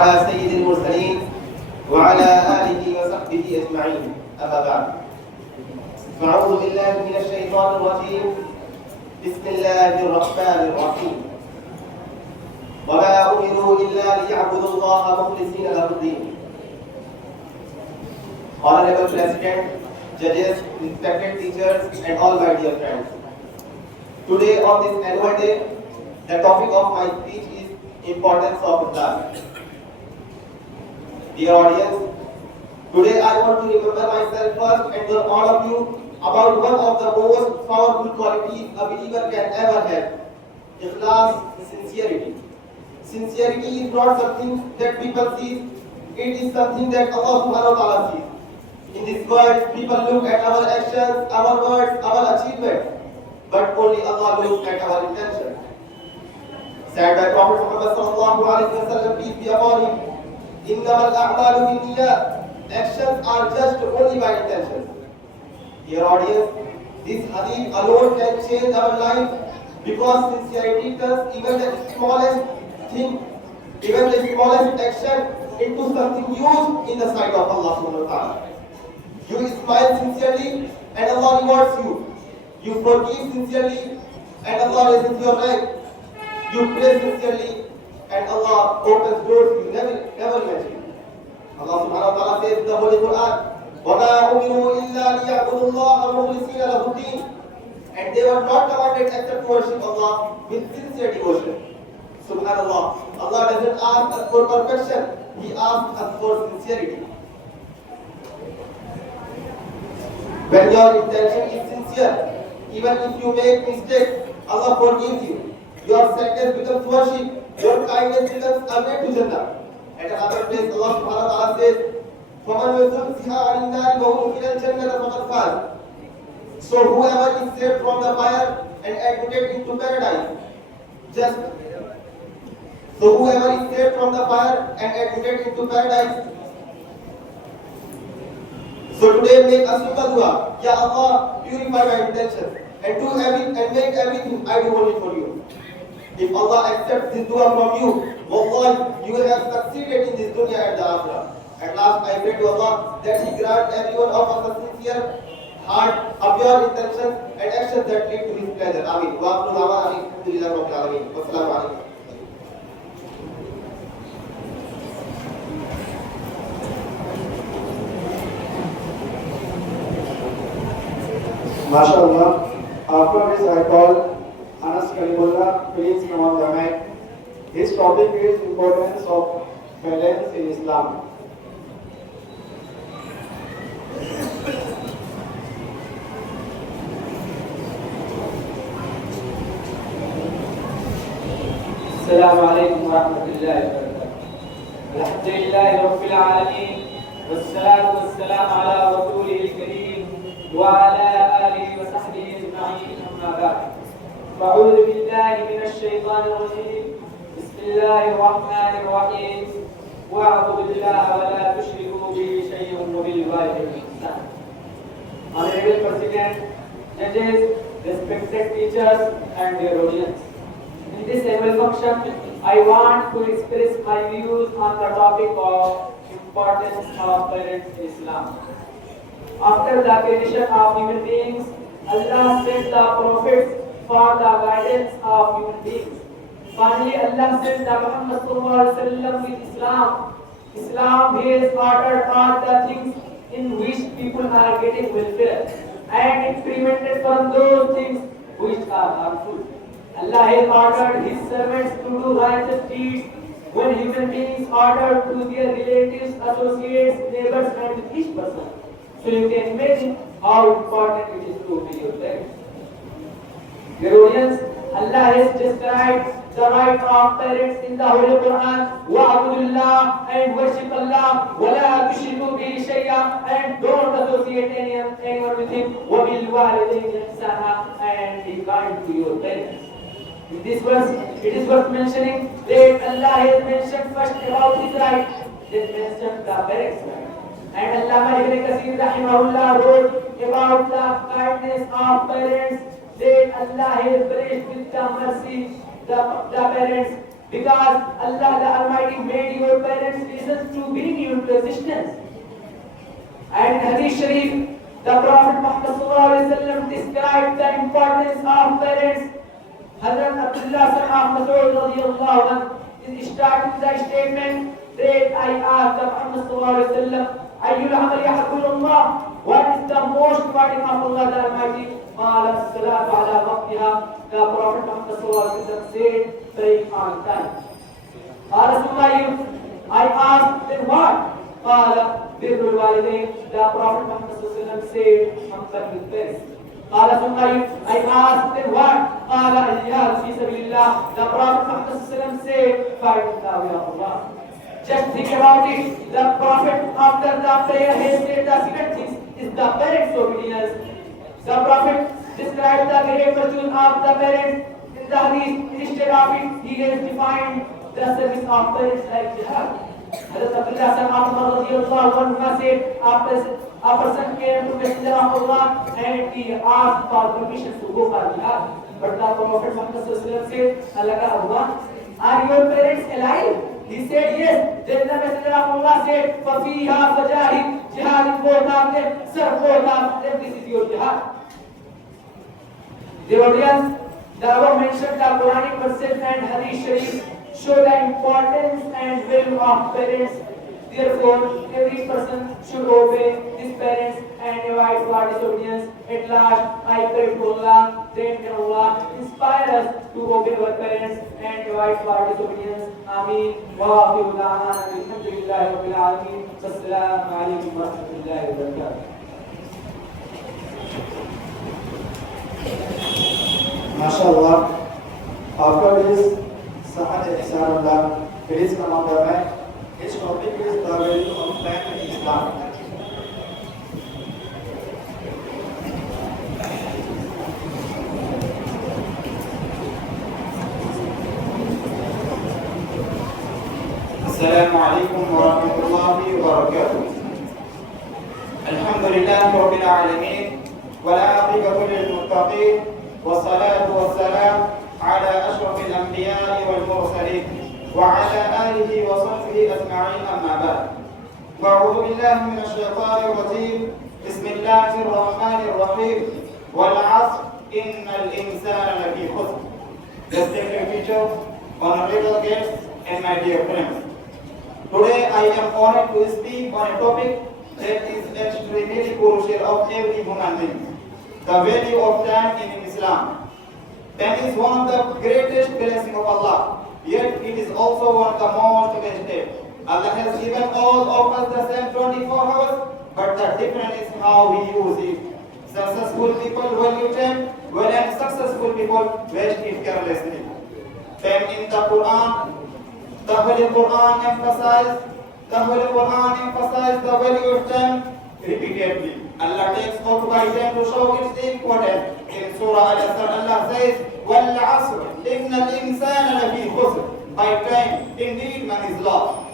على سيد المرسلين وعلى آله وصحبه أجمعين. أما بعد، فأعوذ بالله من الشيطان الرجيم. بسم الله الرحمن الرحيم. وما أمروا إلا ليعبدوا الله مخلصين له الدين. Honorable President, judges, respected teachers, and all my dear friends. Today on this annual day, the topic of my speech is importance of Islam. Dear audience, today I want to remember myself first and tell all of you about one of the most powerful qualities a believer can ever have. Ikhlas, sincerity. Sincerity is not something that people see, it is something that Allah subhanahu wa ta'ala sees. In this world, people look at our actions, our words, our achievements, but only Allah looks at our intention. Said by Prophet Muhammad sallallahu alaihi wasallam, peace be upon him, innamal a'malu binniyat. Actions are just only by intention. Dear audience, this hadith alone can change our life because sincerity turns even the smallest thing, even the smallest action into something huge in the sight of Allah subhanahu wa ta'ala. You smile sincerely and Allah rewards you. You forgive sincerely and Allah raises your rank. You pray sincerely and Allah opens doors you never imagined. Allah subhanahu wa ta'ala says in the Holy Quran, وَمَا أُمِرُوا إِلَّا لِيَعْبُدُوا اللَّهَ مُخْلِصِينَ لَهُ الدِّينَ. And they were not commanded except to worship Allah with sincere devotion. Subhanallah, Allah doesn't ask us for perfection, He asks us for sincerity. When your intention is sincere, even if you make mistake, Allah forgives you. Your sadness becomes worship, your kindness becomes a way to Jannah. At another place, Allah subhanahu wa ta'ala says, فَمَنْ يُزُحْزِحَ عَنِ النَّارِ وَأُدْخِلَ الْجَنَّةَ فَقَدْ فَازَ. So whoever is saved from the fire and admitted into paradise, whoever is saved from the fire and admitted into paradise. So today make a simple dua, Ya Allah, purify my intentions and make everything I do only for you. If Allah accepts this dua from you, wallahi, you will have succeeded in this dunya and the akhirah. At last, I pray to Allah that He grant everyone of us a sincere heart, a pure intention, and actions that lead to His pleasure. Ameen. Wa akhiru da'wana alhamdulillahi rabbil alamin. Wassalamu alaikum. MashaAllah. After this, I call Anas Kalimullah, please come on the mic. His topic is importance of balance in Islam. السلام عليكم ورحمة الله وبركاته. الحمد لله رب العالمين والصلاة والسلام على رسوله الكريم وعلى آله وصحبه أجمعين. أما بعد، فأعوذ بالله من الشيطان الرجيم. بسم الله الرحمن الرحيم. واعبدوا الله ولا تشركوا به شيئا وبالوالدين إحسانا. Honorable President, judges, respected teachers, and dear audience. In this annual function, I want to express my views on the topic of importance of parents in Islam. After the creation of human beings, Allah sent the prophets for the guidance of human beings. Finally, Allah sent the Muhammad sallallahu alaihi wasallam with Islam. Islam has ordered all the things in which people are getting welfare and it prevented from those things which are harmful. Allah has ordered His servants to do righteous deeds when human beings ordered to their relatives, associates, neighbors, and with each person. So you can imagine how important it is to obey your parents. Dear audience, Allah has described the right of parents in the Holy Quran. Wa'budullah, and worship Allah. Wala tushriku bihi shay'a, and don't associate anyone with Him. Wa bil walidayni ihsana, and be kind to your parents. In this verse, it is worth mentioning that Allah has mentioned first about His right, then mentioned the parents' right. And Allama Ibn Kathir rahimahullah wrote about the kindness of parents, that Allah has blessed with the mercy the parents, because Allah the Almighty made your parents to bring you into existence. And in Hadith Sharif, the Prophet Muhammad sallallahu alaihi wasallam described the importance of parents. Hazrat Abdullah son of Mas'ud radiyallahu anhu is starting the statement that I asked the Muhammad sallallahu alaihi wasallam, Ayyul amal yahbulullah, what is the most important of Allah the Almighty? Qala as-salatu ala waqtiha. The Prophet Muhammad sallallahu alaihi wasallam said, praying on time. Qala summa I asked, then what? Qala birrul walidain. The Prophet Muhammad sallallahu alaihi wasallam said, compare with parents. Qala summa I asked, then what? Qala al-jihad fi sabilillah. The Prophet Muhammad sallallahu alaihi wasallam said, fight in the way of Allah. Just think about it. The Prophet, after the prayer, he said the second thing is the parents' obedience. The Prophet described the great virtues of the parents in the hadith. Instead of it, he has defined the service of parents like jihad. Hazrat Abdullah son of Umar radiyallahu anhu said, a person came to Messenger of Allah and he asked for permission to go for jihad. But the Prophet Muhammad sallallahu alaihi wasallam said, Allah, are your parents alive? He said yes. Then the Messenger of Allah said, "Fafiha fajahid." Jihad is both of them. Sir, both of them. This is your jihad. Dear audience, the above mentioned the Quranic verses and Hadith Sharif show the importance and value of parents. Therefore, every person should obey his parents and avoid for disobedience. At last, I pray to Allah, then may Allah inspire us to obey our parents and avoid for disobedience. Ameen. Wa akhiru da'wana alhamdulillahi rabbil alamin. Assalamu alaikum wa rahmatullahi wa barakatuh. MashaAllah. After this, Sahad Ihsanullah, please come on the mic. His topic is the value of time in Islam. السلام عليكم ورحمة الله وبركاته. الحمد لله رب العالمين والعاقبة للمتقين والصلاة والسلام على أشرف الأنبياء والمرسلين وعلى آله وصحبه أجمعين أما بعد. وأعوذ بالله من الشيطان الرجيم. بسم الله الرحمن الرحيم. والعصر إن الإنسان لفي خسر. Respected teachers, honorable guests, and my dear friends. Today I am honored to speak on a topic that is extremely crucial of every human being. The value of time in Islam. Time is one of the greatest blessings of Allah. Yet it is also one of the most wasted. Allah has given all of us the same 24 hours, but the difference is how we use it. Successful people value time, whereas unsuccessful people waste it carelessly. Time in the Quran, the Holy Quran emphasizes the value of time repeatedly. Allah takes out by time to show its importance. In Surah Al-Asr, Allah says, وَالْعَصْرِ إِنَّ الْإِنسَانَ لَفِي خُسْرٍ. By time, indeed man is lost.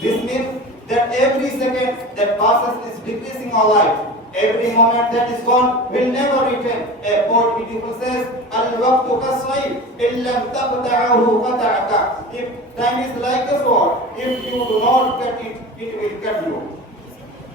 This means that every second that passes is decreasing our life. Every moment that is gone will never return. A poet beautiful says, Al-waqtu kas'ayl, illam taqta'ahu qata'aka. If time is like a sword, if you do not cut it, it will cut you.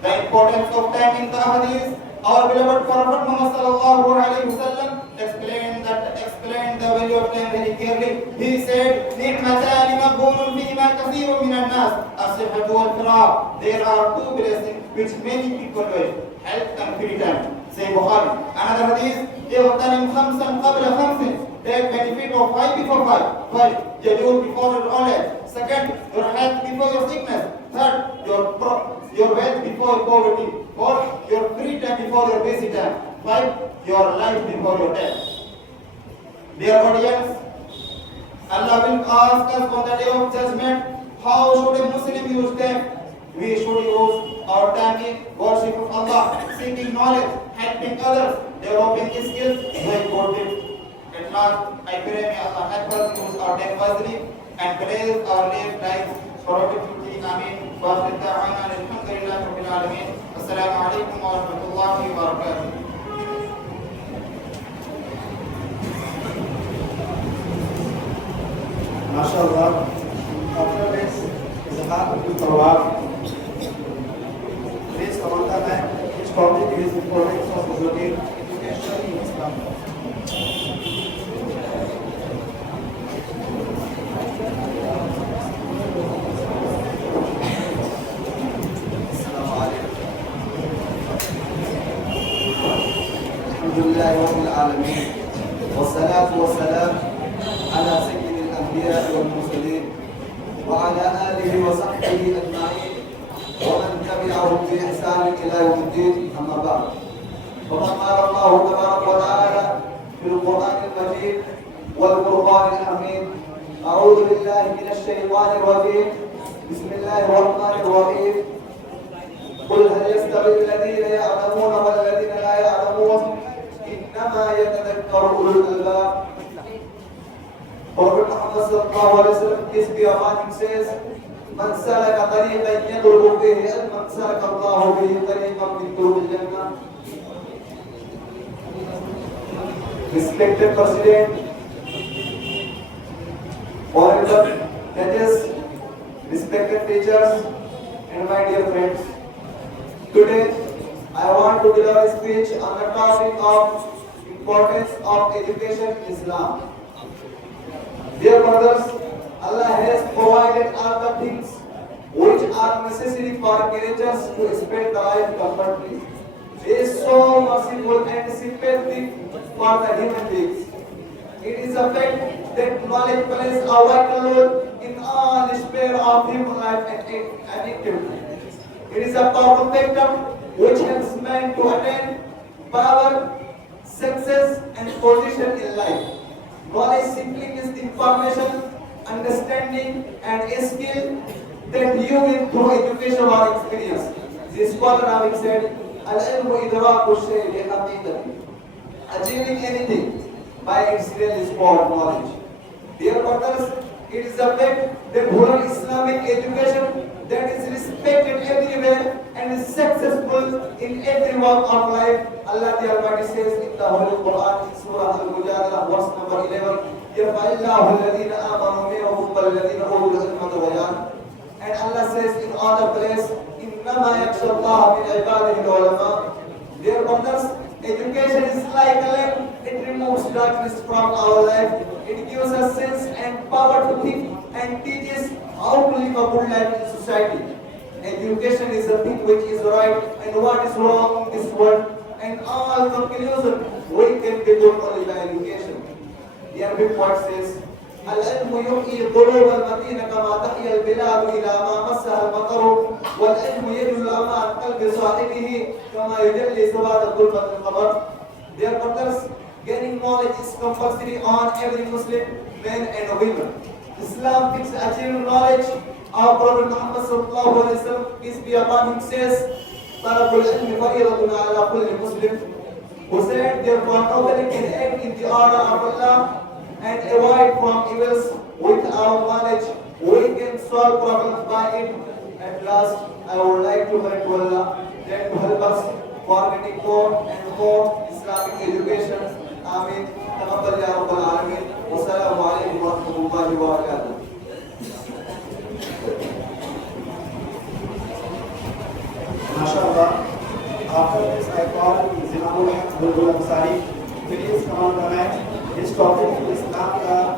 The importance of time in the hadith, our beloved Prophet Muhammad sallallahu alaihi wasallam explained the value of time very clearly. He said, "Ni'matani maghbunun fihima kathirun minan nas, as-sihhatu wal firagh." There are two blessings which many people waste: health and free time. Say Bukhari. Another hadith, "Ightanim khamsan qabla khamsin." Take benefit of 5 before 5. First, your youth before your old age. Second, your health before your sickness. Third, your wealth before your poverty. Fourth, your free time before your busy time. 5, your life before your death. Dear audience, Allah will ask us on the day of judgment, how should a Muslim use time? We should use our time in worship of Allah, seeking knowledge, helping others, developing skills, doing good deeds. At last, I pray may Allah help us use our time wisely and bless our lives productively. Ameen. Wa akhiru da'wana alhamdulillahi rabbil alamin. Assalamu alaikum wa rahmatullahi wa barakatuh. MashaAllah. After this, Izhar Abdul Tawwab. Please come on the mic. His topic is importance of Islamic education in Islam. لله رب العالمين والصلاة والسلام على سيد الأنبياء والمرسلين وعلى آله وصحبه أجمعين ومن تبعهم بإحسان إلى يوم الدين أما بعد وقد قال الله تبارك وتعالى في القرآن المجيد والفرقان الحميد أعوذ بالله من الشيطان الرجيم بسم الله الرحمن الرحيم قل هل يستوي الذين يعلمون والذين لا يعلمون إنما يتذكر أولو الألباب. Prophet Muhammad sallallahu alaihi wasallam, peace be upon him, says, "Man salaka tariqan yadrubu fihi ilman salaka Allahu bihi tariqan min turuqil jannah." Respected President, honorable judges, respected teachers, and my dear friends, today I want to deliver a speech on the topic of importance of education in Islam. Dear brothers, Allah has provided all the things which are necessary for creatures to spend the life comfortably. He is so merciful and sympathetic for the human beings. It is a fact that knowledge plays a vital role in all spheres of human life and activity. It is a powerful factor which helps man to attain power, success, and position in life. Knowledge simply is the information, understanding, and a skill that you win through education or experience. The scholar having said, "Al-ilmu idraku shay bi haqiqati." Achieving anything by its real is called knowledge. Dear brothers, it is a fact that whole Islamic education that is respected everywhere and is successful in every walk of life. Allah the Almighty says in the Holy Quran in Surah Al-Mujadala, verse number 11, "Yarfa'illahu alladhina amanu minkum walladhina utul ilma darajan." And Allah says in other place, "Innama yakhsha Allah min ibadihi al-ulama." Dear brothers, education is like a lamp. It removes darkness from our life. It gives us sense and power to think and teaches how to live a good life in society. Education is a thing which is right and what is wrong in this world, and all conclusion we can be good only by education. The Arabic word says, "Al-ilmu yuhyi qulub al-matina kama tahya al-bilad ila ma massaha al-matar, wal-ilmu yadullu ala qalbi sahibihi kama yujalli sawad al-dhulmat al-qamar." Dear brothers, gaining knowledge is compulsory on every Muslim, men and women. Islam fixed achieving knowledge. Our Prophet Muhammad sallallahu alaihi wasallam, peace be upon him, says, "Talabul ilmi fariidatun ala kulli Muslim." Who said, therefore nobody can act in the order of Allah and avoid from evils. With our knowledge, we can solve problems by it. At last, I would like to pray to Allah that to help us for getting more and more Islamic education. Ameen. Taqabbal ya Rabbal Alameen. Wassalamu alaikum wa rahmatullahi wa barakatuh. MashaAllah. After this, I call Zinaul Haq Bulbul Ansari. Please come on the mic. His topic is Islam.